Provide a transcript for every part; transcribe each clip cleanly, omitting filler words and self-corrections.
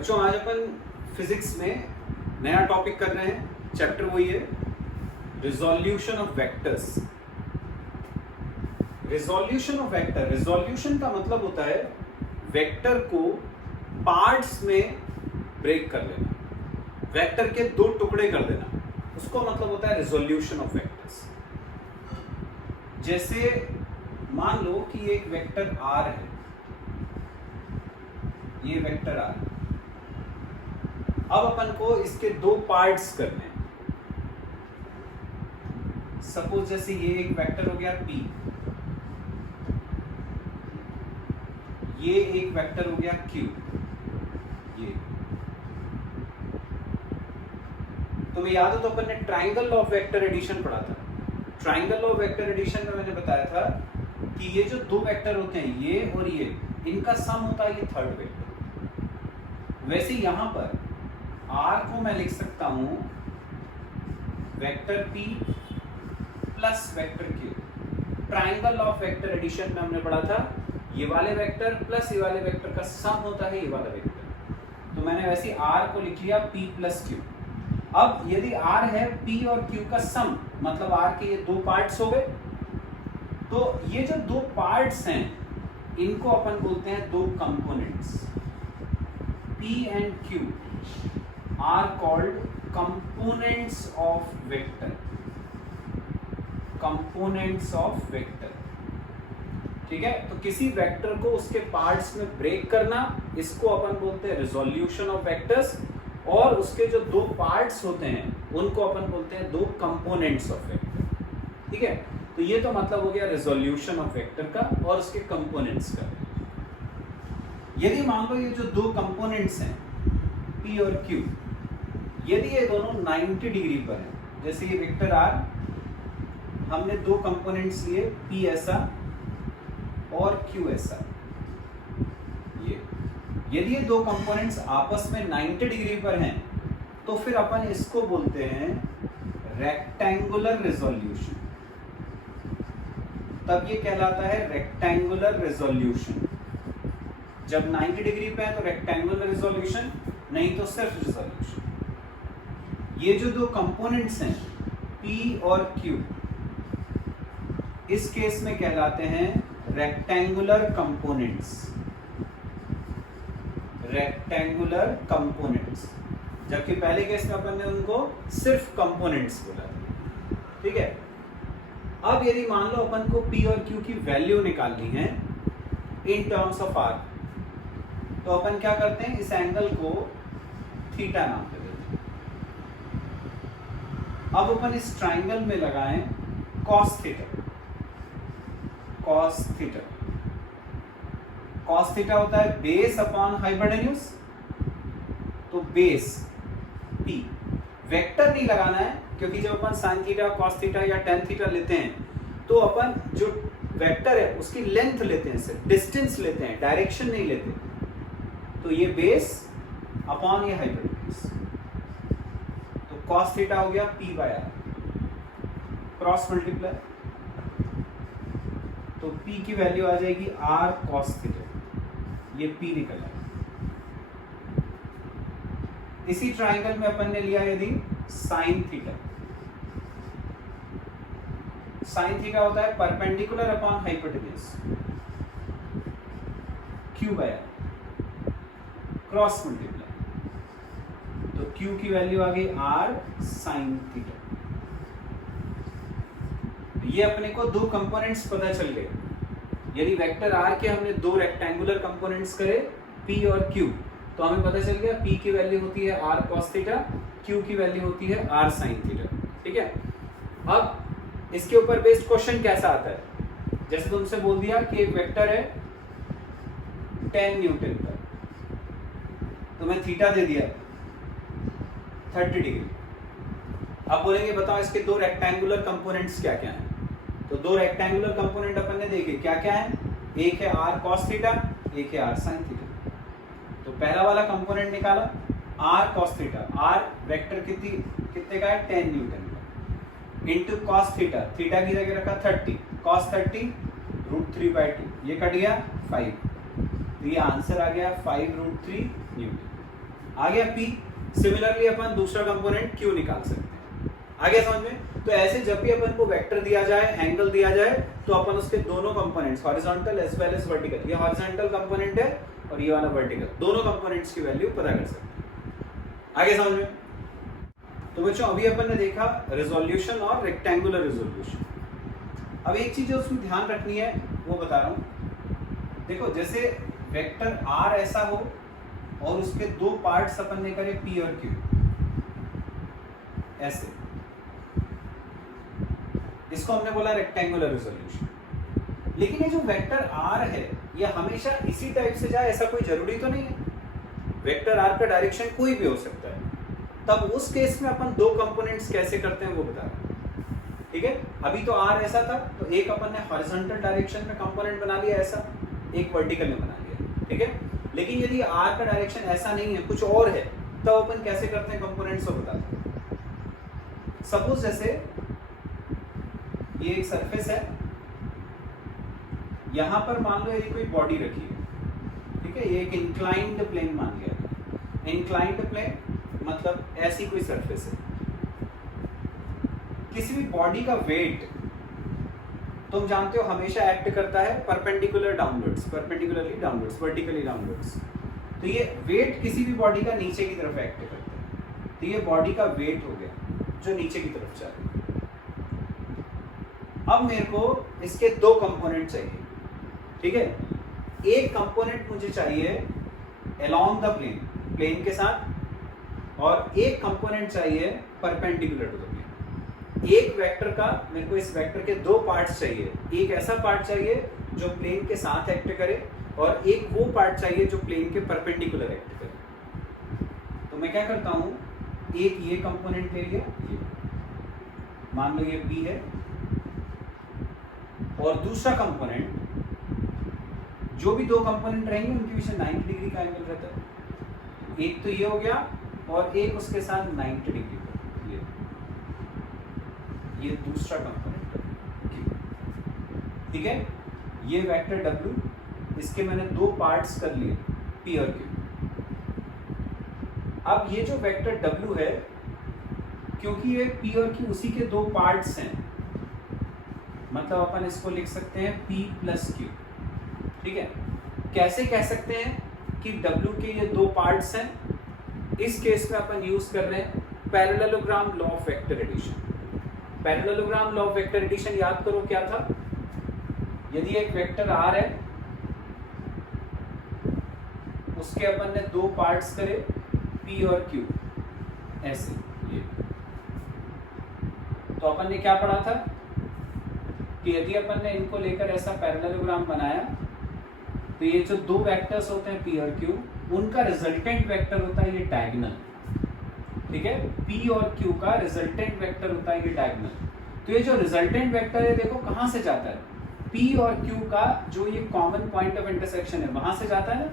बच्चों आज अपन फिजिक्स में नया टॉपिक कर रहे हैं। चैप्टर वही है resolution of vectors. Resolution of vector, resolution का मतलब होता है वेक्टर को पार्ट्स में ब्रेक कर देना, वेक्टर के दो टुकड़े कर देना, उसको मतलब होता है रिजोल्यूशन ऑफ वेक्टर्स। जैसे मान लो कि एक वेक्टर आर है, ये वेक्टर आर, अब अपन को इसके दो पार्ट्स करने हैं। सपोज जैसे ये एक वेक्टर हो गया P, ये एक वेक्टर हो गया Q। ये तुम्हें याद हो तो अपन ने ट्राइंगल ऑफ वेक्टर एडिशन पढ़ा था। ट्राइंगल ऑफ वेक्टर एडिशन में मैंने बताया था कि ये जो दो वेक्टर होते हैं, ये और ये, इनका सम होता है ये थर्ड वेक्टर। वैसे यहां पर R को मैं लिख सकता हूं vector P plus vector Q। Triangle of vector addition में हमने पढ़ा था ये वाले वेक्टर प्लस ये वाले वेक्टर का सम होता है ये वाला वेक्टर। तो मैंने वैसे R को लिख लिया P प्लस Q। अब यदि R है P और Q का सम, मतलब R के ये दो पार्ट्स हो गए, तो ये जो दो पार्ट्स हैं इनको अपन बोलते हैं दो components. P and Q are called components of vector, components of vector। ठीक है, तो किसी वेक्टर को उसके पार्ट्स में ब्रेक करना, इसको अपन बोलते हैं रिजोल्यूशन ऑफ वेक्टर्स। और उसके जो दो पार्ट्स होते हैं उनको अपन बोलते हैं दो कंपोनेंट्स ऑफ वेक्टर। ठीक है, तो ये तो मतलब हो गया रिजोल्यूशन ऑफ वेक्टर का और उसके कंपोनेंट्स का। यदि मान लो ये जो दो कंपोनेंट्स हैं P और Q, यदि ये दोनों 90 डिग्री पर हैं, जैसे ये वेक्टर R, हमने दो कंपोनेंट्स लिए P ऐसा और Q ऐसा, ये यदि ये दो कंपोनेंट्स आपस में 90 डिग्री पर हैं तो फिर अपन इसको बोलते हैं रेक्टेंगुलर रिजोल्यूशन। तब ये कहलाता है रेक्टेंगुलर रिजोल्यूशन। जब 90 डिग्री पे है तो रेक्टेंगुलर रिजोल्यूशन, नहीं तो सिर्फ रिजोल्यूशन। ये जो दो कंपोनेंट्स हैं P और Q, इस केस में कहलाते हैं रेक्टेंगुलर कंपोनेंट्स। रेक्टेंगुलर कंपोनेंट्स, जबकि पहले केस में अपन ने उनको सिर्फ कंपोनेंट्स बोला। ठीक है, अब यदि मान लो अपन को P और Q की वैल्यू निकालनी है इन टर्म्स ऑफ R, तो अपन क्या करते हैं, इस एंगल को थीटा नाम दे देते हैं। अब अपन इस ट्राइंगल में लगाएं cos theta. cos theta, cos theta होता है बेस अपॉन हाइपोटेन्यूज, तो बेस P। वेक्टर नहीं लगाना है, क्योंकि जब अपन sin थीटा, cos थीटा या tan थीटा लेते हैं तो अपन जो वेक्टर है उसकी लेंथ लेते हैं, सिर्फ डिस्टेंस लेते हैं, डायरेक्शन नहीं लेते। तो ये बेस अपॉन ये हाइपोटेन्यूज, तो cos थीटा हो गया P by R, cross multiply, तो P की वैल्यू आ जाएगी R cos थीटा, ये P निकल आएगा। इसी ट्राइंगल में अपन ने लिया यदि sin थीटा। sin थीटा होता है perpendicular upon hypotenuse, Q by R, cross multiply, तो Q की वैल्यू आ गई R sin थीटा। ये अपने को दो कंपोनेंट्स पता चल गए। यदि वेक्टर R के हमने दो रेक्टेंगुलर कंपोनेंट्स करे P और Q, तो हमें पता चल गया P की वैल्यू होती है R cos थीटा, Q की वैल्यू होती है R sin थीटा। ठीक है, अब इसके ऊपर बेस्ड क्वेश्चन कैसा आता है, जैसे तुमसे बोल दिया कि एक वेक्टर है 10 न्यूटन का, तो मैं थीटा दे दिया 30 डिग्री। अब बोलेंगे बताओ इसके दो रेक्टेंगुलर कंपोनेंट्स क्या क्या हैं। तो दो रेक्टेंगुलर कंपोनेंट अपन ने देखे क्या क्या है, एक है R cos थीटा, एक है R sin थीटा। तो पहला वाला कंपोनेंट निकाला R cos theta, R vector कितने का है 10 न्यूटन का, इनटू cos थीटा, थीटा की जगह रखा 30, cos 30 √3/2, ये कट गया 5, तो ये आंसर आ गया 5√3 न्यूटन। आ गया P। सिमिलरली अपन दूसरा कंपोनेंट Q निकाल सकते हैं। आ गया समझ में? तो ऐसे जब भी अपन को वेक्टर दिया जाए, एंगल दिया जाए, तो अपन उसके दोनों components horizontal as well as vertical, ये हॉरिजॉन्टल कंपोनेंट है और ये वाला वर्टिकल, दोनों कंपोनेंट्स की वैल्यू पता कर सकते हैं। आगे समझ में? तो बच्चों अभी अपन ने देखा रिजोल्यूशन और रेक्टेंगुलर रिजोल्यूशन। अब एक चीज उसमें ध्यान रखनी है वो बता रहा हूं। देखो जैसे वेक्टर R ऐसा हो और उसके दो पार्ट्स अपन ने करे P और Q, ऐसे, इसको हमने बोला रेक्टेंगुलर रिजोल्यूशन। लेकिन ये जो वेक्टर R है ये हमेशा इसी टाइप से जाए ऐसा कोई जरूरी तो नहीं है। वेक्टर R का डायरेक्शन कोई भी हो सकता है। तब उस केस में अपन दो कंपोनेंट्स कैसे करते हैं वो बता रहे हैं। ठीक है, अभी तो R ऐसा था तो एक अपन ने हॉरिजॉन्टल डायरेक्शन में कंपोनेंट बना लिया ऐसा, एक वर्टिकल में बना लिया। ठीक है, लेकिन यदि R का डायरेक्शन ऐसा नहीं है, कुछ और है, तब अपन कैसे करते हैं कंपोनेंट्स को बताते हैं। सपोज जैसे ये एक सरफेस है, यहां पर मान लो ये कोई बॉडी रखी है। ठीक है, ये एक इंक्लाइंड प्लेन मान लिया। इंक्लाइंड प्लेन मतलब ऐसी कोई सरफेस है। किसी भी बॉडी का वेट तुम जानते हो हमेशा एक्ट करता है perpendicular downwards, perpendicularly downwards, vertically downwards. तो ये वेट किसी भी बॉडी का नीचे की तरफ एक्ट करता है। तो ये बॉडी का वेट हो गया जो नीचे की तरफ जा रहा है। अब मेरे को इसके दो कंपोनेंट चाहिए। ठीक है, एक कंपोनेंट मुझे चाहिए अलोंग द प्लेन, प्लेन के साथ, और एक कंपोनेंट चाहिए परपेंडिकुलर टू द प्लेन। एक वेक्टर का मेरे को इस वेक्टर के दो पार्ट्स चाहिए। एक ऐसा पार्ट चाहिए जो प्लेन के साथ एक्ट करे और एक वो पार्ट चाहिए जो प्लेन के परपेंडिकुलर एक्ट करे। तो मैं क्या करता हूं, एक ये कंपोनेंट ले लिया, ये मान लो ये P है, और दूसरा कंपोनेंट, जो भी दो कंपोनेंट रहेंगे उनके बीच में 90 डिग्री का एंगल रहता है। एक तो ये हो गया और एक उसके साथ 90 डिग्री का, ये दूसरा कंपोनेंट है। ठीक है, ये वेक्टर W, इसके मैंने दो पार्ट्स कर लिए P और Q। अब ये जो वेक्टर W है, क्योंकि ये P और Q उसी के दो पार्ट्स हैं, मतलब अपन इसको लिख सकते हैं P प्लस Q। ठीक है, कैसे कह सकते हैं कि W के ये दो पार्ट्स हैं? इस केस में अपन यूज कर रहे हैं parallelogram law of vector addition. Parallelogram law of vector addition याद करो क्या था। यदि एक वेक्टर R है, उसके अपन ने दो पार्ट्स करे P और Q, ऐसे ये, तो अपन ने क्या पढ़ा था कि यदि अपन ने इनको लेकर ऐसा पैरेललोग्राम बनाया तो ये जो दो वेक्टर्स होते हैं P और Q, उनका रिजल्टेंट वेक्टर होता है ये डायगोनल। ठीक है, P और Q का रिजल्टेंट वेक्टर होता है ये डायगोनल। तो ये जो रिजल्टेंट वेक्टर है देखो कहां से जाता है, P और Q का जो ये कॉमन पॉइंट ऑफ इंटरसेक्शन है वहां से जाता है ना।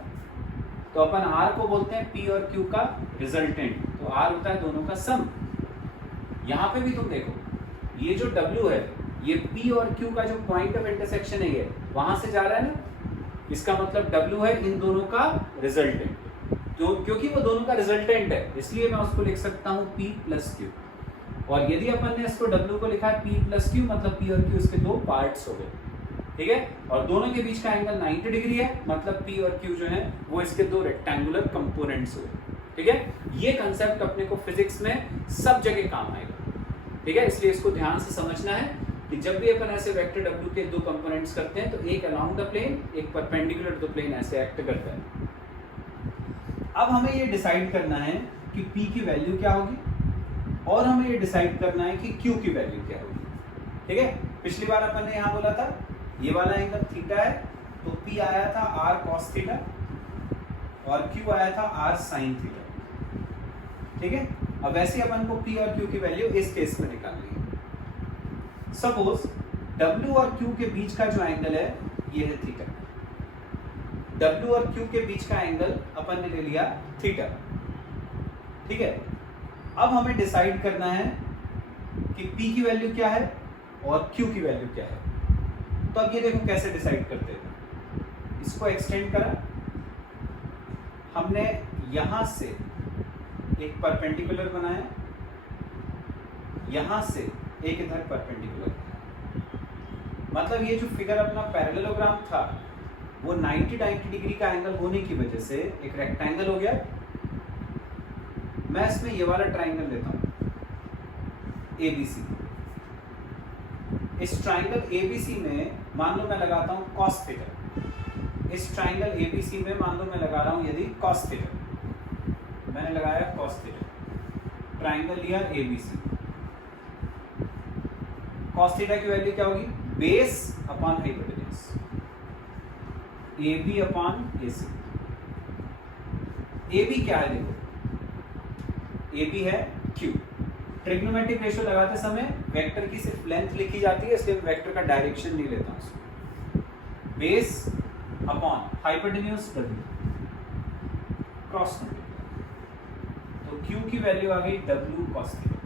तो अपन R को बोलते हैं P और Q का रिजल्टेंट, तो R होता है दोनों का सम। यहां पे भी तुम देखो ये जो W है, ये P और Q का जो पॉइंट ऑफ इंटरसेक्शन है ये वहां से जा रहा है ना, इसका मतलब W है इन दोनों का रिजल्टेंट। तो क्योंकि वो दोनों का रिजल्टेंट है इसलिए मैं उसको लिख सकता हूं P प्लस Q। और यदि अपन ने इसको W को लिखा है P प्लस Q, मतलब P और Q इसके दो पार्ट्स हो गए। ठीक है, और दोनों के बीच का एंगल 90 डिग्री है, मतलब P और Q जो है वो इसके दो रेक्टेंगुलर कंपोनेंट्स हुए। ठीक है, ये कंसेप्ट अपने को फिजिक्स में सब जगह काम आएगा। ठीक है, इसलिए इसको ध्यान से समझना है कि जब भी अपन ऐसे वेक्टर W के दो कंपोनेंट्स करते हैं तो एक अलोंग द प्लेन, एक परपेंडिकुलर टू द प्लेन ऐसे एक्ट करता है। अब हमें ये डिसाइड करना है कि P की वैल्यू क्या होगी और हमें ये डिसाइड करना है कि Q की वैल्यू क्या होगी। ठीक है, पिछली बार अपन ने यहाँ बोला था ये वाला एंगल थीटा है, तो P आया था R cos थीटा और Q आया था R sin थीटा। ठीक है, अब वैसे अपन को P और Q की वैल्यू इस केस में निकालनी है। सपोज W और Q के बीच का जो एंगल है ये है थीटा। W और Q के बीच का एंगल अपन ने ले लिया थीटा। ठीक है, अब हमें डिसाइड करना है कि P की वैल्यू क्या है और Q की वैल्यू क्या है। तो अब ये देखो कैसे डिसाइड करते हैं। इसको एक्सटेंड करा हमने, यहां से एक परपेंडिकुलर बनाया, यहां से एक इधर परपेंडिकुलर, मतलब ये जो फिगर अपना पैरेललोग्राम था वो 90 डिग्री का एंगल होने की वजह से एक रेक्टेंगल हो गया। मैं इसमें ये वाला ट्राइंगल लेता हूं ABC। इस ट्राइंगल ABC में मान लो मैं लगाता हूं cos थीटा। इस ट्राइंगल ABC में मान लो मैं लगा रहा हूं यदि cos थीटा, मैंने लगाया cos थीटा, ट्राइंगल लिया ABC। cos थीटा की वैल्यू क्या होगी? Base upon hypotenuse, AB upon AC। AB क्या है देखो, AB है Q। ट्रिग्नोमेट्रिक रेशियो लगाते समय वेक्टर की सिर्फ लेंथ लिखी जाती है, इसलिए वेक्टर का डायरेक्शन नहीं लेता हूं। Base upon hypotenuse W, cross multiply, तो Q की वैल्यू आ गई W cos थीटा,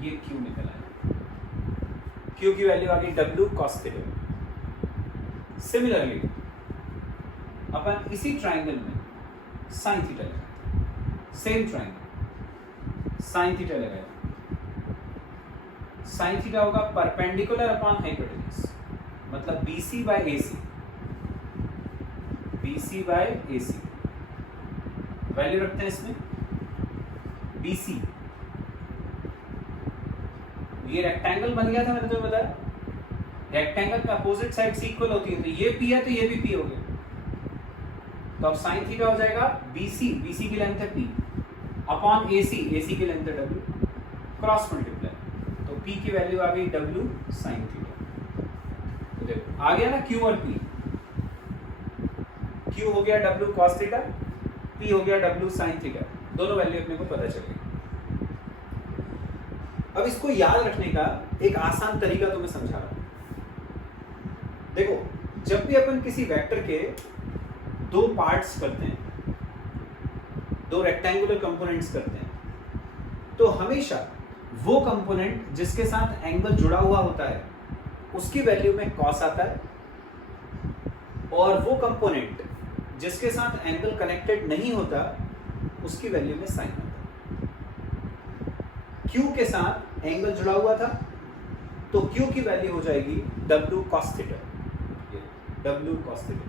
ये Q निकल आया। Q की वैल्यू आ गई W cos थीटा। सिमिलरली अपन इसी ट्राइंगल में sin थीटा लगाए, सेम ट्राइंगल sin थीटा लगाए, sin थीटा होगा परपेंडिकुलर अपॉन हाइपोटेन्यूज, मतलब BC by AC, BC by AC value रखते हैं इसमें BC। ये रेक्टेंगल बन गया था, मैंने तुम्हें बताया रेक्टेंगल में अपोजिट साइड्स इक्वल होती है, तो ये P है तो ये भी P हो गया। तो अब sin थीटा हो जाएगा BC की लेंथ है P अपॉन AC की लेंथ है W, क्रॉस मल्टीप्लाई, तो P की वैल्यू आ गई W sin थीटा। तो देखो आ गया ना Q और P, Q हो गया W cos थीटा, P हो गया W sin थीटा, दोनों वैल्यू अपने को पता चलेगी। अब इसको याद रखने का एक आसान तरीका तुम्हें समझा रहा हूं। देखो जब भी अपन किसी वेक्टर के दो पार्ट्स करते हैं, दो रेक्टेंगुलर कंपोनेंट्स करते हैं, तो हमेशा वो कंपोनेंट जिसके साथ एंगल जुड़ा हुआ होता है उसकी वैल्यू में cos आता है, और वो कंपोनेंट जिसके साथ एंगल कनेक्टेड नहीं होता उसकी वैल्यू में sin आता है। Q के साथ एंगल जुड़ा हुआ था तो Q की वैल्यू हो जाएगी W cos theta, W cos theta,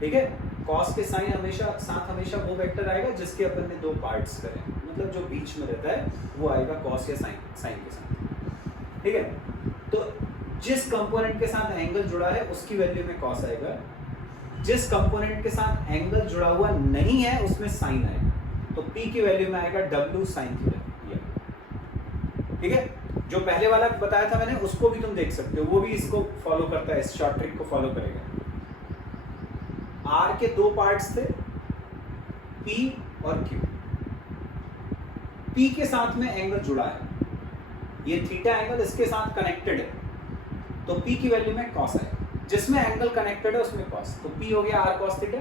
ठीक है। cos के साइन साथ हमेशा वो वेक्टर आएगा जिसके अपन ने दो पार्ट्स करे, मतलब जो बीच में रहता है वो आएगा cos या साइन के साथ, ठीक है। तो जिस कंपोनेंट के साथ एंगल जुड़ा है उसकी वैल्यू में cos आएगा, जिस कंपोनेंट के साथ एंगल जुड़ा हुआ नहीं है उसमें साइन आएगा, तो P की वैल्यू में आएगा W sin थीटा, ठीक है। जो पहले वाला बताया था मैंने उसको भी तुम देख सकते हो, वो भी इसको फॉलो करता है, इस शॉर्ट ट्रिक को फॉलो करेगा। R के दो पार्ट्स थे P और Q, P के साथ में एंगल जुड़ा है, ये थीटा एंगल इसके साथ कनेक्टेड है, तो P की वैल्यू में cos है, जिसमें एंगल कनेक्टेड है उसमें cos, तो P हो गया R cos थीटा।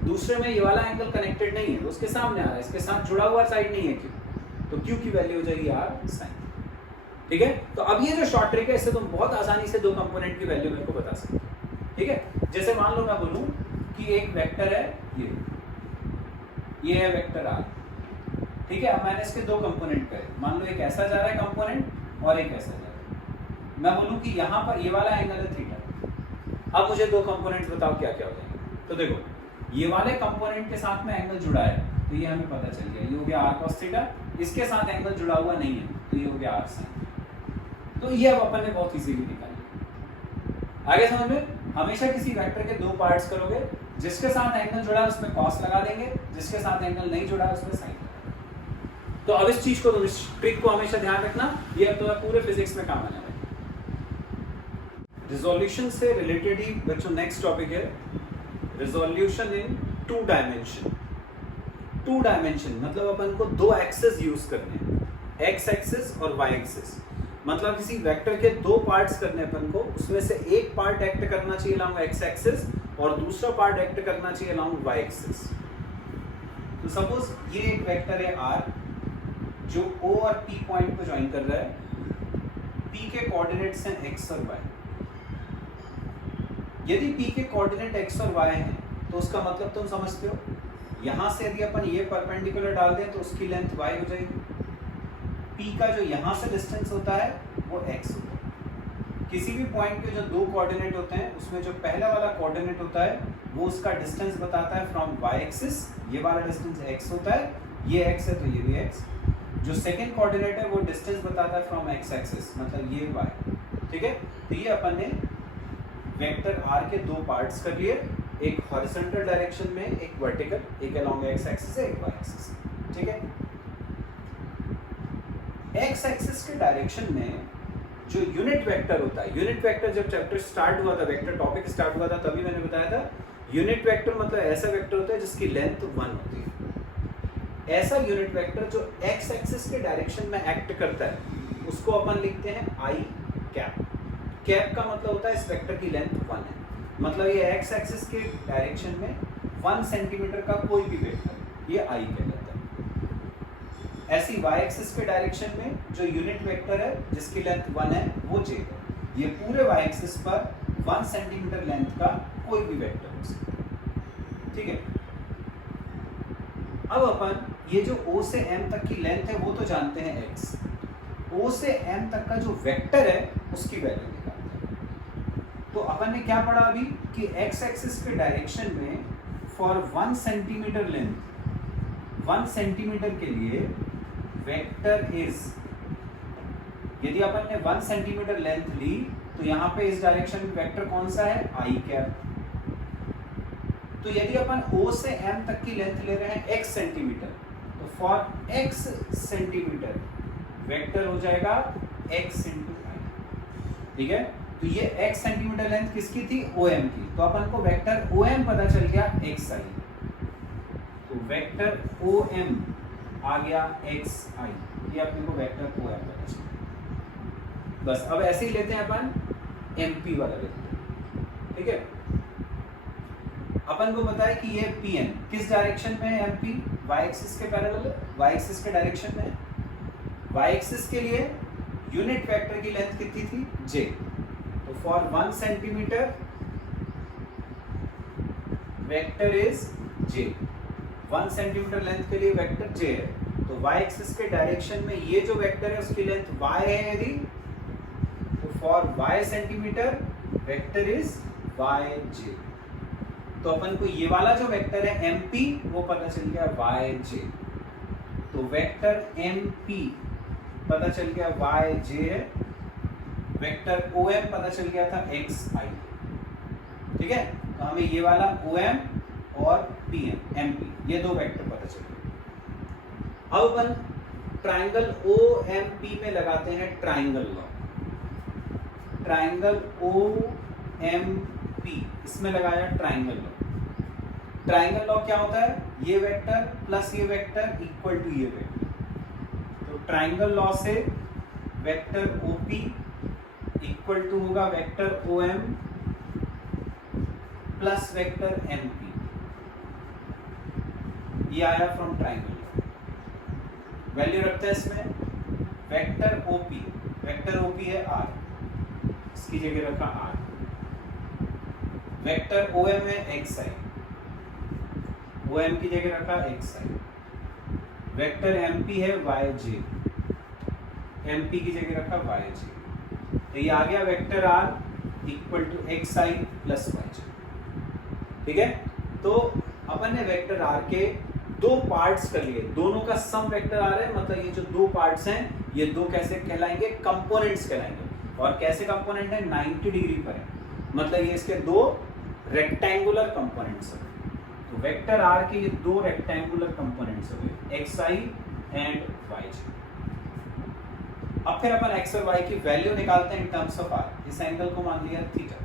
दूसरे में ये वाला एंगल कनेक्टेड नहीं है तो उसके सामने आ रहा है, इसके साथ जुड़ा हुआ साइड नहीं है Q, तो Q की वैल्यू हो जाएगी R sin, ठीक है। तो अब ये जो शॉर्ट ट्रिक है इससे तुम बहुत आसानी से दो कंपोनेंट की वैल्यू मेरे को बता सकते हो, ठीक है। जैसे मान लो मैं बोलूं कि एक वेक्टर है ये है वेक्टर R, ठीक है। अब मैंने इसके दो कंपोनेंट करे, मान लो एक ऐसा जा रहा है कंपोनेंट और एक ऐसा जा रहा है। मैं बोलूं कि यहाँ पर ये वाला एंगल है थीटा। अब मुझे दो कंपोनेंट्स बताओ क्या क्या हो जाएंगे। तो देखो ये वाले कंपोनेंट के साथ में एंगल जुड़ा है तो ये हमें पता चल गया, ये हो गया R cos थीटा, इसके साथ एंगल जुड़ा हुआ नहीं है तो ये हो गया R sin। तो ये अब अपन ने बहुत इजीली निकाली। आगे समझ में, हमेशा किसी वेक्टर के दो पार्ट्स करोगे, जिसके साथ एंगल जुड़ा है उसमें cos लगा देंगे, जिसके साथ एंगल नहीं जुड़ा है उसमें sin लगा देंगे। तो अब इस चीज को, इस ट्रिक को हमेशा ध्यान रखना, ये अब तो पूरे फिजिक्स में काम आने वाला है। रिजोल्यूशन से रिलेटेड ही बच्चों नेक्स्ट टॉपिक है resolution in two dimension. Two dimension मतलब अपन को दो एक्सेस यूज करने हैं, एक्स एक्सिस और वाई एक्सिस। मतलब किसी वेक्टर के दो पार्ट्स करने अपन को, उसमें से एक पार्ट एक्ट करना चाहिए अलोंग एक्स एक्सिस और दूसरा पार्ट एक्ट करना चाहिए अलोंग वाई एक्सिस। तो सपोज ये एक वेक्टर है R जो O और P पॉइंट को ज्वाइन कर रहा है। P के कोऑर्डिनेट्स हैं x और y। यदि P के कोऑर्डिनेट x और y हैं तो उसका मतलब तुम समझते हो, यहाँ से यदि अपन ये परपेंडिकुलर डाल दें तो उसकी लेंथ y हो जाएगी। P का जो यहाँ से डिस्टेंस होता है वो x होता है। किसी भी पॉइंट के जो दो कोऑर्डिनेट होते हैं उसमें जो पहला वाला कोऑर्डिनेट होता है वो उसका डिस्टेंस बताता है फ्रॉम y एक्सिस, ये वाला डिस्टेंस x होता है, ये x है तो ये भी x। जो सेकंड कोऑर्डिनेट है वो डिस्टेंस बताता है फ्रॉम x एक्सिस, मतलब ये y। ठीक है, तो ये अपन ने वेक्टर r के दो पार्ट्स कर लिए, एक हॉरिजॉन्टल डायरेक्शन में, एक वर्टिकल, एक अलोंग x एक्सिस है, एक y एक्सिस है। ठीक है, x एक्सिस के डायरेक्शन में जो यूनिट वेक्टर होता है, यूनिट वेक्टर जब चैप्टर स्टार्ट हुआ था, वेक्टर टॉपिक स्टार्ट हुआ था, तभी मैंने बताया था यूनिट वेक्टर मतलब ऐसा वेक्टर होता है जिसकी लेंथ 1 होती है। ऐसा यूनिट वेक्टर जो x एक्सिस के डायरेक्शन में एक्ट करता है उसको अपन लिखते हैं i कैप। कैप का मतलब होता है इस वेक्टर की लेंथ 1 है, मतलब ये x एक्सिस के डायरेक्शन में 1 सेंटीमीटर का कोई भी वेक्टर, ये i कहलाता है। ऐसी y एक्सिस के डायरेक्शन में जो यूनिट वेक्टर है जिसकी लेंथ 1 है वो j है। ये पूरे y एक्सिस पर 1 सेंटीमीटर लेंथ का कोई भी वेक्टर हो सकता है। ठीक है, अब अपन ये जो o से m तक की लेंथ है वो तो जानते हैं x, o से m तक का जो वेक्टर है उसकी वैल्यू निकालते हैं। तो अपन ने क्या पढ़ा अभी कि x एक्सिस के डायरेक्शन में फॉर 1 सेंटीमीटर लेंथ, 1 सेंटीमीटर के लिए वेक्टर इज, यदि अपन ने 1 सेंटीमीटर लेंथ ली तो यहाँ पे इस डायरेक्शन में वेक्टर कौन सा है, i कैप। तो यदि अपन o से m तक की लेंथ ले रहे हैं x सेंटीमीटर, तो फॉर x सेंटीमीटर वेक्टर हो जाएगा x इंटू i। ठीक है, तो ये x सेंटीमीटर लेंथ किसकी थी, OM की, तो अपन को वेक्टर OM पता चल गया xi, तो वेक्टर OM आ गया xi, ये अपने को वेक्टर OM पता चल गया। बस अब ऐसे ही लेते हैं अपन MP वाला वेक्टर। ठीक है, अपन को बताया कि ये Pn किस डायरेक्शन में है, MP y एक्सिस के पैरेलल है, y एक्सिस के डायरेक्शन में है। y एक्सिस के लिए यूनिट वेक्टर की लेंथ कितनी थी, j, तो for 1 centimetre vector is j, 1 centimetre length के लिए वेक्टर j है। तो y एक्सिस के डायरेक्शन में ये जो वेक्टर है उसकी लेंथ y है यदि, तो for y centimetre vector is yj। तो अपन को ये वाला जो वेक्टर है MP वो पता चल गया yj, तो वेक्टर MP पता चल गया yj है, वेक्टर OM पता चल गया था xi। ठीक है, तो हमें ये वाला OM और PM MP ये दो वेक्टर पता चल गए। अब अपन ट्राइंगल OMP में लगाते हैं ट्राइंगल लॉ। ट्राइंगल OMP इसमें लगाया ट्राइंगल लॉ। ट्राइंगल लॉ क्या होता है, ये वेक्टर प्लस ये वेक्टर इक्वल टू ये वेक्टर, तो ट्राइंगल लॉ से वेक्टर OP इक्वल टू होगा vector OM plus vector MP, ये आया फ्रॉम ट्राइंगल लॉ। वैल्यू रखते हैं इसमें, वेक्टर OP है R, इसकी जगह रखा R, वेक्टर OM है xi, OM की जगह रखा xi, वेक्टर MP है yj, MP की जगह रखा yj, तो ये आ गया vector R equal to xi plus yj। ठीक है, तो अपन ने वेक्टर R के दो पार्ट्स कर लिए, दोनों का सम वेक्टर R है, मतलब ये जो दो पार्ट्स हैं ये दो कैसे कहलाएंगे, कंपोनेंट्स कहलाएंगे। और कैसे कंपोनेंट है, 90 डिग्री पर है, मतलब ये इसके दो रेक्टेंगुलर कंपोनेंट्स हैं। तो वेक्टर R के ये दो रेक्टेंगुलर कंपोनेंट्स हो गए, xi एंड yj। अब फिर अपन x और y की वैल्यू निकालते हैं इन टर्म्स ऑफ R। इस एंगल को मान लिया थीटा।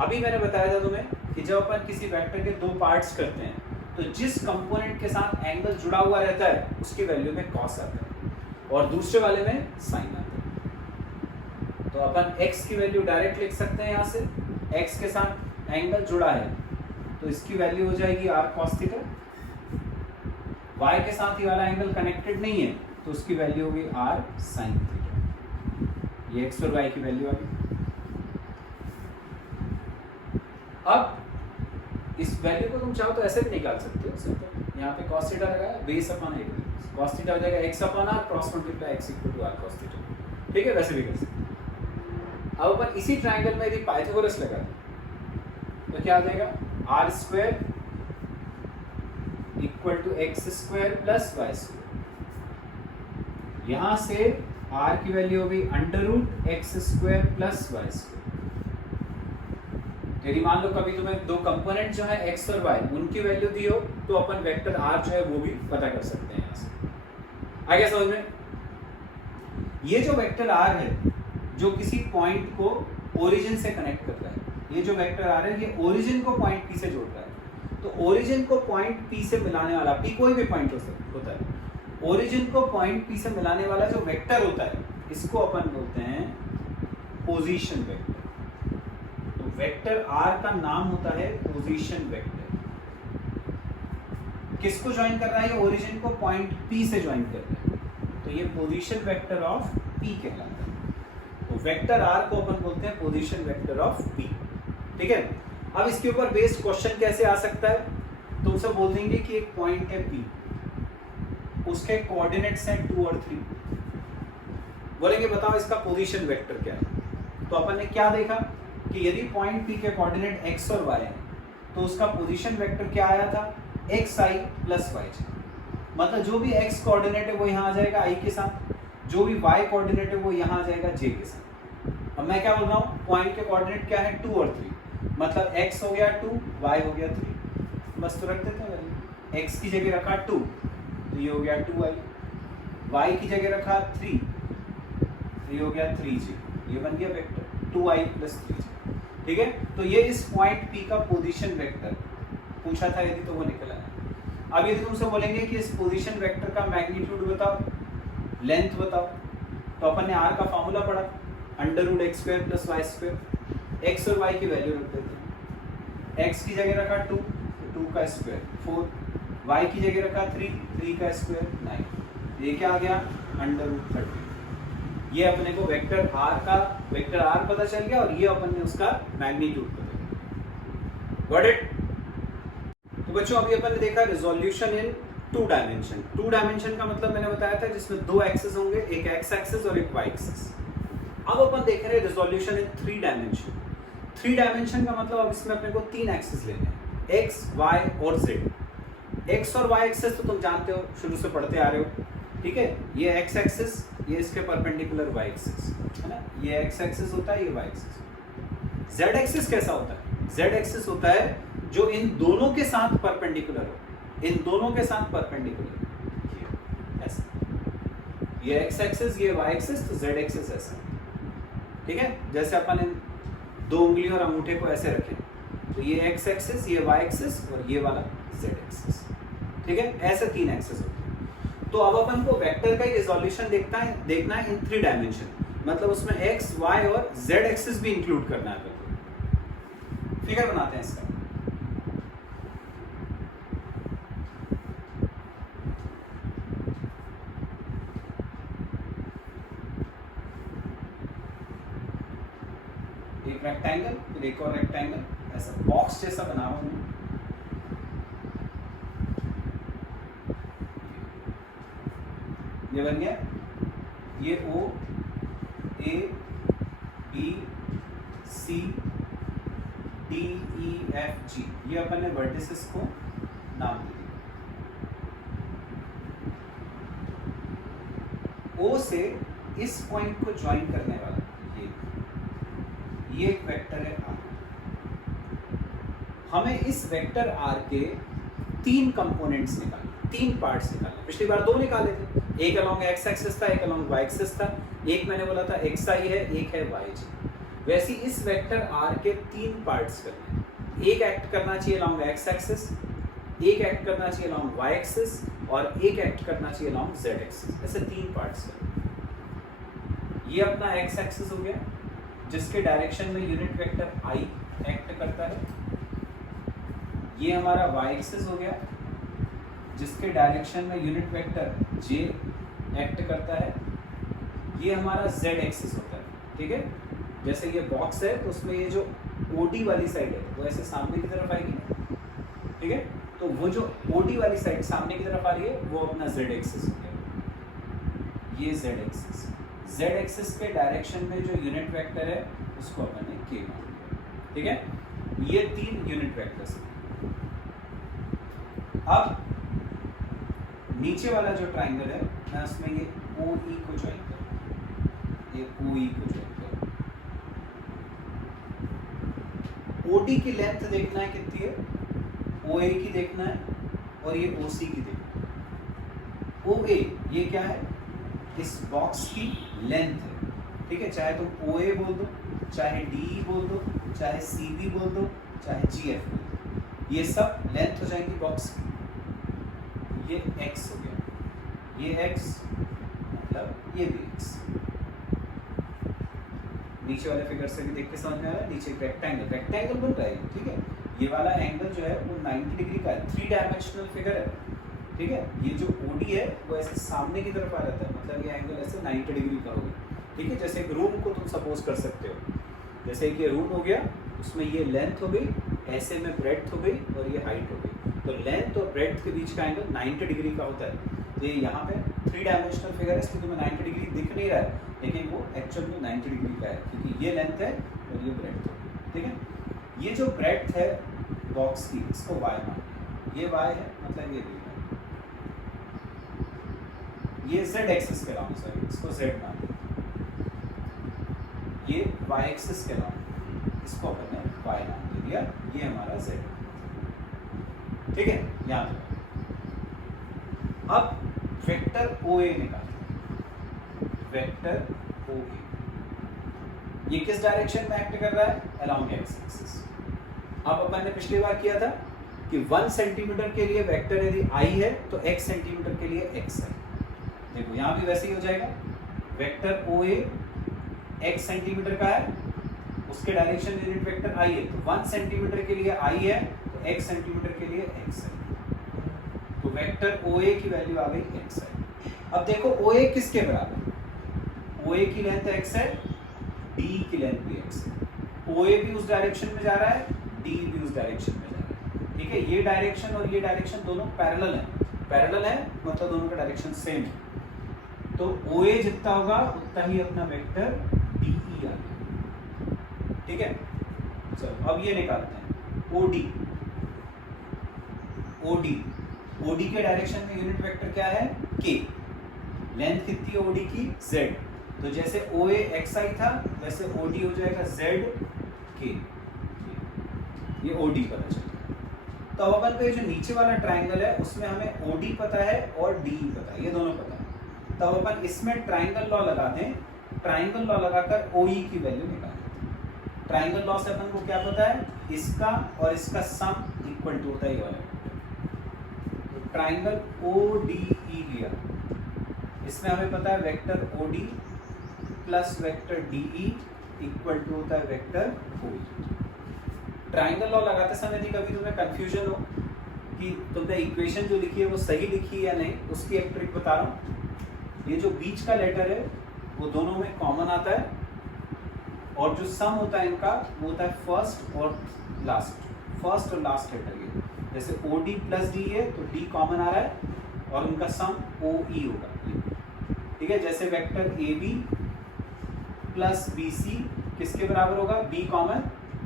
अभी मैंने बताया था तुम्हें कि जब अपन किसी वेक्टर के दो पार्ट्स करते हैं तो जिस कंपोनेंट के साथ एंगल जुड़ा हुआ रहता है उसकी वैल्यू में कॉस आता है और दूसरे वाले में साइन आता है। तो अपन x की वैल्यू डायरेक्ट लिख सकते हैं, यहाँ से x के साथ एंगल जुड़ा है तो इसकी वैल्यू हो जाएगी r cos थीटा। y के साथ ये वाला एंगल कनेक्टेड नहीं है तो उसकी वैल्यू होगी r sin थीटा। ये x और y की वैल्यू आ गई। अब इस वैल्यू को तुम चाहो तो ऐसे भी निकाल सकते हो, सिंपल। यहाँ पे cos थीटा लगाया, base upon A, cos theta हो जाएगा x upon r, cross multiply x equal to r cos theta. ठीक है, वैसे भी कर सकते हैं। अब अपन इसी ट्रायंगल में यदि पाइथागोरस लगा दें तो क्या आ जाएगा, r square equal to x square plus y square. यहां से r की वैल्यू होगी under root x square plus y square. यदि मान लो कभी तुम्हें दो कंपोनेंट जो है x और y उनकी वैल्यू दी हो तो अपन वेक्टर r जो है वो भी पता कर सकते हैं यहाँ से। आ गया समझ में? ये जो वेक्टर r है जो किसी पॉइंट को ओरिजिन से कनेक्ट कर रहा है, ये जो वेक्टर r है ये ओरिजिन को पॉइंट p से जोड़ रहा है। तो ओरिजिन को पॉइंट p से मिलाने वाला, p कोई भी पॉइंट होता है, ओरिजिन को पॉइंट p से मिलाने वाला जो वेक्टर होता है इसको अपन बोलते हैं पोजीशन वेक्टर। तो वेक्टर r का नाम होता है पोजीशन वेक्टर। किसको ज्वाइन कर रहा है? ओरिजिन को पॉइंट p से ज्वाइन कर रहा है, तो ये पोजीशन वेक्टर ऑफ p कहलाता है। तो वेक्टर r को अपन बोलते हैं पोजीशन वेक्टर ऑफ p। ठीक है, अब इसके ऊपर बेस्ड क्वेश्चन कैसे आ सकता है? तुम सब बोल देंगे कि एक पॉइंट है p, उसके कोऑर्डिनेट्स हैं 2 और 3, बोलेंगे बताओ इसका पोजीशन वेक्टर क्या है। तो अपन ने क्या देखा कि यदि पॉइंट p के कोऑर्डिनेट x और y है तो उसका पोजीशन वेक्टर क्या आया था, xi प्लस yj। मतलब जो भी x कोऑर्डिनेट है वो यहाँ आ जाएगा i के साथ, जो भी y कोऑर्डिनेट है वो यहाँ आ जाएगा j के साथ। अब मैं क्या बोल रहा हूँ, पॉइंट के कोऑर्डिनेट क्या है 2 और 3, मतलब x हो गया 2, y हो गया 3, बस तो रख देते हैं। x की जगह रखा 2 तो ये हो गया 2i, y की जगह रखा 3 तो ये हो गया 3j, ये बन गया वेक्टर 2i प्लस 3j। ठीक है, तो ये इस पॉइंट p का पोजीशन वेक्टर पूछा था यदि तो वो निकल आया। अब यदि तुमसे बोलेंगे कि इस पोजीशन वेक्टर का मैग्नीट्यूड बताओ, लेंथ बताओ, तो अपन ने r का फॉर्मूला पढ़ा, under root x square plus y square. X और y की वैल्यू रख देते हैं। x की जगह रखा 2 तो 2 का स्क्वायर 4, y की जगह रखा 3, 3 का स्क्वायर 9, ये क्या आ गया अंडर रूट 30। ये अपने को वेक्टर r पता चल गया और ये अपन ने उसका मैग्नीट्यूड पता किया। Got it? तो बच्चों अभी अपन ने देखा रिजोल्यूशन इन 2 डायमेंशन। 2 डायमेंशन का मतलब मैंने बताया था जिसमें 2 एक्सिस होंगे, एक x एक्सिस और एक y एक्सिस। अब अपन देख रहे हैं रिजोल्यूशन इन 3 डायमेंशन। 3 डायमेंशन का मतलब अब इसमें अपने को 3 एक्सिस लेने हैं, x, y और z। x और y एक्सिस तो तुम जानते हो, शुरू से पढ़ते आ रहे हो। ठीक है, ये x एक्सिस, ये इसके परपेंडिकुलर y एक्सिस है ना, ये x एक्सिस होता है, ये y एक्सिस। z एक्सिस कैसा होता है? z एक्सिस होता है जो इन दोनों के साथ परपेंडिकुलर हो, इन दोनों के साथ परपेंडिकुलर ऐसा। ये x एक्सिस, ये y एक्सिस, तो z एक्सिस ऐसा। ठीक है, जैसे अपन इन 2 उंगली और अंगूठे को ऐसे रखें तो ये x एक्सिस, ये y एक्सिस और ये वाला z एक्सिस। ठीक है, ऐसे 3 एक्सिस होते हैं। तो अब अपन को वेक्टर का रिजोल्यूशन देखना है इन 3 डायमेंशन, मतलब उसमें x, y और z एक्सिस भी इंक्लूड करना है। फिगर बनाते हैं इसका। एक रेक्टेंगल, फिर एक और रेक्टेंगल, ऐसा बॉक्स जैसा बना हुआ है। ये बन गया, ये O, A, B, C, D, E, F, G, ये अपन ने वर्टिसेस को नाम दे दिया। O से इस पॉइंट को ज्वाइन करने वाला ये एक वेक्टर है R। हमें इस वेक्टर R के 3 कंपोनेंट्स निकालने, 3 पार्ट्स निकालने। पिछली बार 2 निकाले थे, एक अलोंग x एक्सिस था, एक अलोंग y एक्सिस था, एक मैंने बोला था xi है, एक है yj। वैसे इस वेक्टर R के 3 पार्ट्स करने, एक एक्ट करना चाहिए अलोंग x एक्सिस, एक एक्ट करना चाहिए अलोंग y एक्सिस और एक एक्ट करना चाहिए अलोंग z एक्सिस। ऐसे 3 पार्ट्स करने। ये अपना x एक्सिस हो गया जिसके डायरेक्शन में यूनिट वेक्टर i एक्ट करता है। ये हमारा y एक्सिस हो गया जिसके डायरेक्शन में यूनिट वेक्टर j एक्ट करता है। ये हमारा z एक्सिस होता है। ठीक है, जैसे ये बॉक्स है तो उसमें ये जो OD वाली साइड है वो ऐसे सामने की तरफ आएगी ठीक है। तो वो जो OD वाली साइड सामने की तरफ आ रही है वो अपना Z एक्सिस हो गया, ये Z एक्सिस। Z एक्सिस के डायरेक्शन में जो यूनिट वेक्टर है उसको अपन ने K मान लिया, ठीक है। ये 3 यूनिट वेक्टर्स हैं। अब नीचे वाला जो ट्राइंगल है मैं उसमें ये OE को ज्वाइन करूँ, ये OE को ज्वाइन करूँ। OD की लेंथ देखना है कितनी है, OA की देखना है और ये OC की देखना है। OA ये क्या है, इस बॉक्स की लेंथ है, ठीक है। चाहे तुम OA बोल दो, चाहे DE बोल दो, चाहे CB बोल दो, चाहे GF बोल दो, ये सब लेंथ हो जाएगी बॉक्स की। ये X हो गया, ये X मतलब ये भी X। नीचे वाले फिगर से भी देख के समझ में आ रहा है, नीचे एक रेक्टेंगल बन रहा है, ठीक है। ये वाला एंगल जो है वो 90 डिग्री का है, 3 डायमेंशनल फिगर है, ठीक है। ये जो OD है वो ऐसे सामने की तरफ आ जाता है, मतलब ये एंगल ऐसे 90 डिग्री का होगा, ठीक है। जैसे एक रूम को तुम सपोज कर सकते हो, जैसे कि ये रूम हो गया, उसमें ये लेंथ हो गई, ऐसे में ब्रेड्थ हो गई और ये हाइट हो गई। तो लेंथ और ब्रेड्थ के बीच का एंगल 90 डिग्री का होता है। तो ये यहाँ पे 3 डायमेंशनल फिगर है, इसलिए तुम्हें 90 डिग्री दिख नहीं रहा है, लेकिन वो एक्चुअल में 90 डिग्री का है, क्योंकि ये लेंथ है और ये ब्रेड्थ है, ठीक है। ये जो ब्रेड्थ है बॉक्स की, इसको y मान, ये y है मतलब ये भी है, ये Z एक्सिस के अलाउंस है, इसको Z मान, ये y एक्सिस के अलाउंस, इसको अपन ने y नाम दे दिया, ये हमारा Z, ठीक है। यहाँ अब वेक्टर OA निकालते हैं, वेक्टर OA ये किस डायरेक्शन में एक्ट कर रहा है, अलोंग x एक्सिस। अब अपन ने पिछली बार किया था कि 1 सेंटीमीटर के लिए वेक्टर यदि I है तो x सेंटीमीटर के लिए x है। देखो यहाँ भी वैसे ही हो जाएगा, वेक्टर OA x सेंटीमीटर का है, उसके डायरेक्शन यूनिट वेक्टर I है, तो 1 सेंटीमीटर के लिए I है तो x सेंटीमीटर के लिए x है। तो वेक्टर OA की वैल्यू आ गई x है। अब देखो OA किसके बराबर है, OA की लेंथ x है, DE की लेंथ भी x है। OA भी उस डायरेक्शन में जा रहा है, DE भी उस डायरेक्शन में जा रहा है, ठीक है। ये डायरेक्शन और ये डायरेक्शन दोनों पैरेलल है, मतलब दोनों का डायरेक्शन सेम है। तो OA जितना होगा उतना ही अपना वेक्टर DE आ गया, ठीक है। चलो अब ये निकालते हैं OD के डायरेक्शन में यूनिट वेक्टर क्या है, K। लेंथ कितनी है OD की, Z। तो जैसे OA XI था वैसे OD हो जाएगा ZK, ये OD पता चल गया। तो अब अपन को ये जो नीचे वाला ट्राइंगल है उसमें हमें OD पता है और DE पता है, ये दोनों पता है। तो अब अपन इसमें ट्राइंगल लॉ लगाते हैं, ट्राइंगल लॉ लगाकर OE की वैल्यू निकालें। ट्राइंगल लॉ से अपन को क्या पता है, इसका और इसका सम इक्वल टू होता है ये वाला। तो ट्राइंगल ODE लिया, इसमें हमें पता है vector OD plus vector DE equal to होता है वेक्टर OE। ट्राइंगल लॉ लगाते समय यदि कभी तुम्हें कंफ्यूजन हो कि तुमने इक्वेशन जो लिखी है वो सही लिखी है या नहीं, उसकी एक ट्रिक बता रहा हूँ। ये जो बीच का लेटर है वो दोनों में कॉमन आता है, और जो सम होता है इनका वो होता है फर्स्ट और लास्ट लेटर। ये जैसे OD प्लस D है तो D कॉमन आ रहा है और उनका सम OE होगा, ठीक है। जैसे वेक्टर AB प्लस BC किसके बराबर होगा, B कॉमन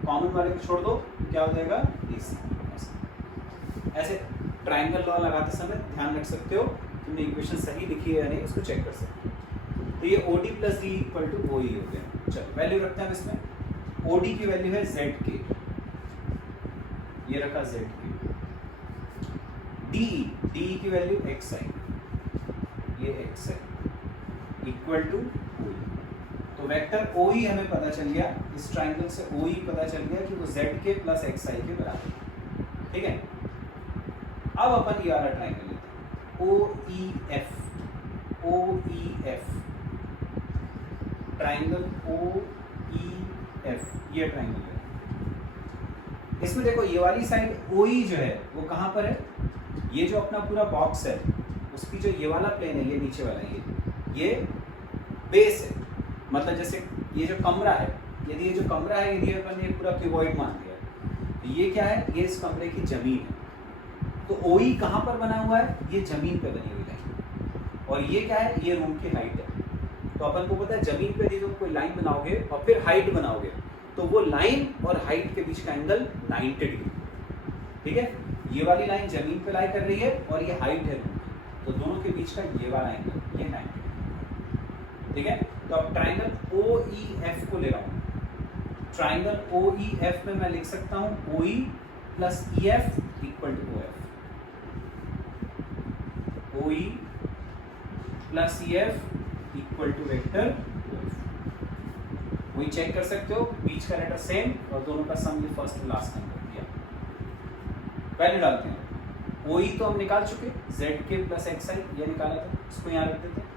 वाले को छोड़ दो क्या हो जाएगा AC। ऐसे ट्राइंगल लॉ लगाते समय ध्यान रख सकते हो, तुमने इक्वेशन सही लिखी है या नहीं उसको चेक कर सकते हो। तो ये OD plus D equal to OE हो गया। चलो वैल्यू रखते हैं इसमें, OD की वैल्यू है ZK, ये रखा ZK। DE की वैल्यू XI, ये XI इक्वल टू OE। तो वेक्टर OE हमें पता चल गया, इस ट्राइंगल से OE पता चल गया कि वो ZK प्लस XI के बराबर है, ठीक है। अब अपन ये वाला ट्राइंगल लेते हैं OEF, ट्राइंगल OEF, ये ट्राइंगल है। इसमें देखो ये वाली साइड OE जो है वो कहाँ पर है, ये जो अपना पूरा बॉक्स है उसकी जो ये वाला प्लेन है, ये नीचे वाला ये बेस है। मतलब जैसे ये जो कमरा है, यदि ये जो कमरा है यदि अपन ये पूरा क्यूबॉइड मान लिया तो ये क्या है, ये इस कमरे की जमीन है, तो OE कहाँ पर बना हुआ है? ये जमीन पे बनी हुई लाइन, और ये क्या है? ये रूम की हाइट है। तो अपन को पता है जमीन पे यदि तुम कोई लाइन बनाओगे और फिर हाइट बनाओगे तो वो लाइन और हाइट के बीच का एंगल 90 डिग्री, ठीक है? ये वाली लाइन जमीन पे लाई कर रही है और ये हाइट है रूम की, तो दोनों के बीच का ये वाला एंगल ये 90 डिग्री, ठीक है? तो अब ट्राइंगल OEF को ले रहा हूँ। ट्राइंगल OEF में मैं लिख सकता हूँ OE plus EF equal to OF। OE plus EF equal to vector OF। वही चेक कर सकते हो, बीच का लेटर सेम और दोनों का सम ये फर्स्ट और लास्ट नंबर दिया। वैल्यू डालते हैं। OE तो हम निकाल चुके, ZK प्लस XI ये निकाला था, इसको यहाँ रख देते हैं।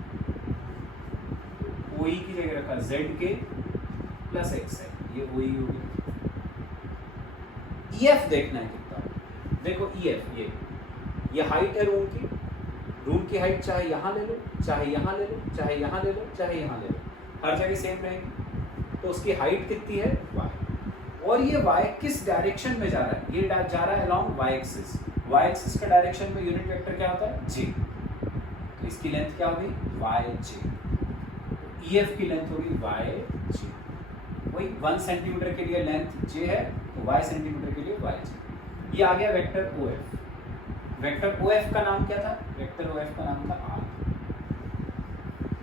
OE की जगह रखा ZK प्लस XI, ये OE हो गया। EF देखना है कितना, देखो EF ये हाइट है रूम की हाइट चाहे यहाँ ले लो, चाहे यहाँ ले लो, चाहे यहाँ ले लो, चाहे यहाँ ले लो, हर जगह सेम रहेगी। तो उसकी हाइट कितनी है? y, और ये y किस डायरेक्शन में जा रहा है? ये जा रहा है along y axis. y axis का डायरेक्शन में यूनिट वेक्टर क्या होता है? j। तो इसकी लेंथ क्या होगी? yj। EF की लेंथ होगी yj। वही 1 सेंटीमीटर के लिए लेंथ j है, तो y सेंटीमीटर के लिए yj। ये आ गया वेक्टर OF। वेक्टर OF का नाम क्या था? वेक्टर OF का नाम था R।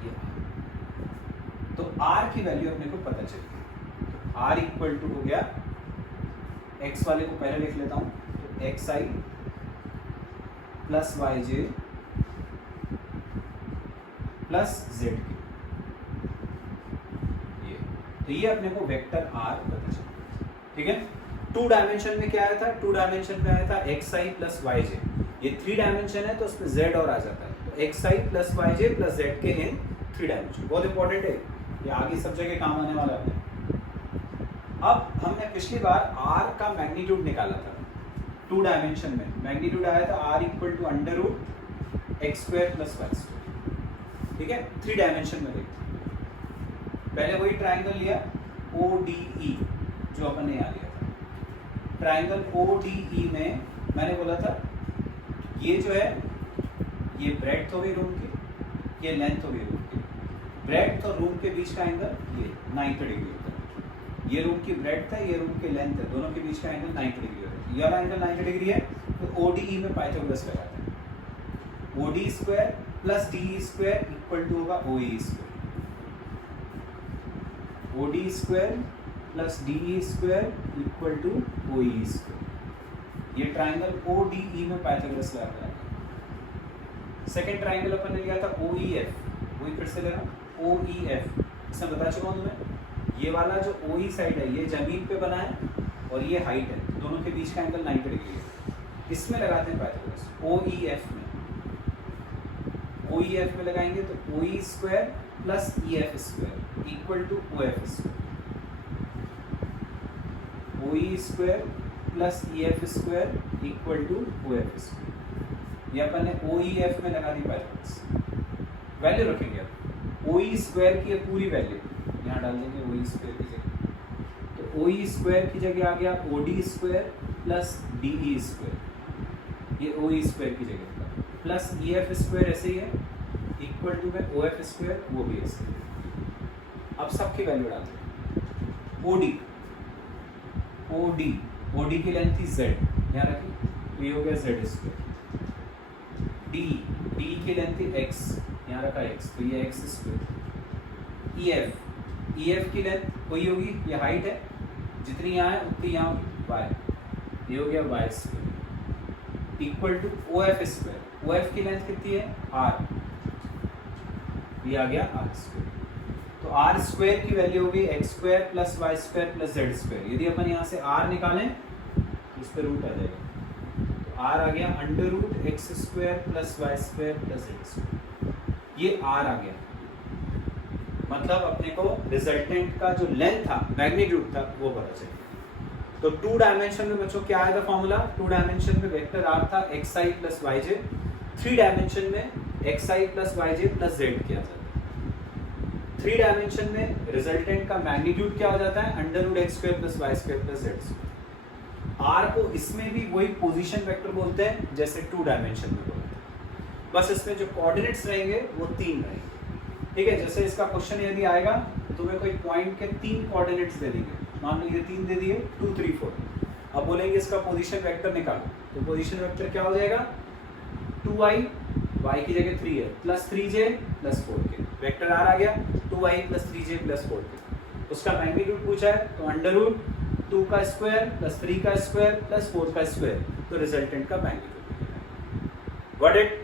ये तो R की वैल्यू अपने को पता चल गई। R इक्वल टू हो गया, x वाले को पहले लिख लेता हूँ, तो XI plus YJ plus ZK। तो ये अपने को वेक्टर R पता चला, ठीक है? 2 डायमेंशन में क्या आया था? 2 डायमेंशन में आया था XI प्लस YJ। ये 3 डायमेंशन है तो उसमें Z और आ जाता है, तो XI plus YJ plus ZK इन 3 डायमेंशन। बहुत इंपॉर्टेंट है ये, आगे सब जगह काम आने वाला है। अब हमने पिछली बार R का मैग्नीट्यूड निकाला था 2 डायमेंशन में। मैग्नीट्यूड आया था R equal to under root x square plus y square, ठीक है? 3 डायमेंशन में देखते हैं। पहले वही ट्राइंगल लिया ODE जो अपन ने यहाँ लिया था। ट्राइंगल ODE में मैंने बोला था ये जो है ये ब्रेड्थ हो गई रूम की, ये लेंथ हो गई रूम की। ब्रेड्थ और रूम के बीच का एंगल ये 90 डिग्री होता है। ये रूम की ब्रेड्थ है, ये रूम की लेंथ है, दोनों के बीच का एंगल 90 डिग्री होता है। ये वाला एंगल 90 डिग्री है, तो ODE में पाइथागोरस लगाते हैं। OD square plus DE square equal to होगा OE square. OD square plus DE square equal to OE square. ये ट्राइंगल ODE में पाइथागोरस लगाता है। सेकंड ट्राइंगल अपन ने लिया था OEF, वही फिर से लेना OEF। इसमें बता चुका हूँ तुम्हें, ये वाला जो OE साइड है ये जमीन पे बना है और ये हाइट है, दोनों के बीच का एंगल 90 डिग्री है। इसमें लगाते हैं पाइथागोरस OEF में। OEF में लगाएंगे तो OE square plus EF square equal to OF square. OE square plus EF square equal to OF square. ये अपन ने OEF में लगा दी पाइथागोरस। वैल्यू रखेंगे अब OE स्क्वायर की पूरी वैल्यू यहाँ डाल देंगे OE स्क्वायर की जगह। तो OE स्क्वायर की जगह आ गया OD square plus DE square, ये OE स्क्वायर की जगह प्लस EF स्क्वायर ऐसे ही है इक्वल टू में OF स्क्वायर, वो भी ऐसे। अब सबकी वैल्यू डालते हैं। OD की लेंथ थी Z, यहाँ रखी, तो ये हो गया Z स्क्वायर। DE की लेंथ थी X, यहाँ रखा X, तो ये X स्क्वायर। EF की लेंथ वही होगी, ये हाइट है, जितनी यहाँ है उतनी यहाँ Y, ये हो गया Y square equal to OF square. OF की लेंथ कितनी है? R, ये आ गया R स्क्वायर। तो R स्क्वायर की वैल्यू होगी x square plus y square plus z square. यदि अपन यहाँ से R निकालें तो इस पर रूट आ जाएगा, तो R आ गया under root x square plus y square plus z square. ये R आ गया, मतलब अपने को रिजल्टेंट का जो लेंथ था, मैग्नीट्यूड था, वो पता चलेगा। तो 2 डायमेंशन में बच्चों क्या आएगा फॉर्मूला? 2 डायमेंशन में वेक्टर R था xi प्लस yj, 3 डायमेंशन में xi plus yj plus z किया जाता है। 3 डायमेंशन में रिजल्टेंट का मैग्नीट्यूड क्या हो जाता है? Under root x square plus y square plus z square. R को इसमें भी वही पोजीशन वेक्टर बोलते हैं जैसे 2 डायमेंशन में बोलते हैं, बस इसमें जो कोऑर्डिनेट्स रहेंगे वो 3 रहेंगे। ठीक है, जैसे इसका क्वेश्चन यदि आएगा तो तुम्हें कोई पॉइंट के 3 कोऑर्डिनेट्स दे देंगे, मान लो ये 3 दे दिए 2 3 4, अब बोलेंगे इसका पोजीशन वेक्टर निकालो, तो पोजीशन वेक्टर क्या हो जाएगा 2i, y की जगह 3 है, plus 3j plus 4k, vector R आ गया 2i plus 3j plus 4k। उसका मैग्नीट्यूड पूछा है तो अंडर रूट 2 का स्क्वायर प्लस 3 का स्क्वायर प्लस 4 का स्क्वायर, तो रिजल्टेंट का मैग्नीट्यूड। Got it?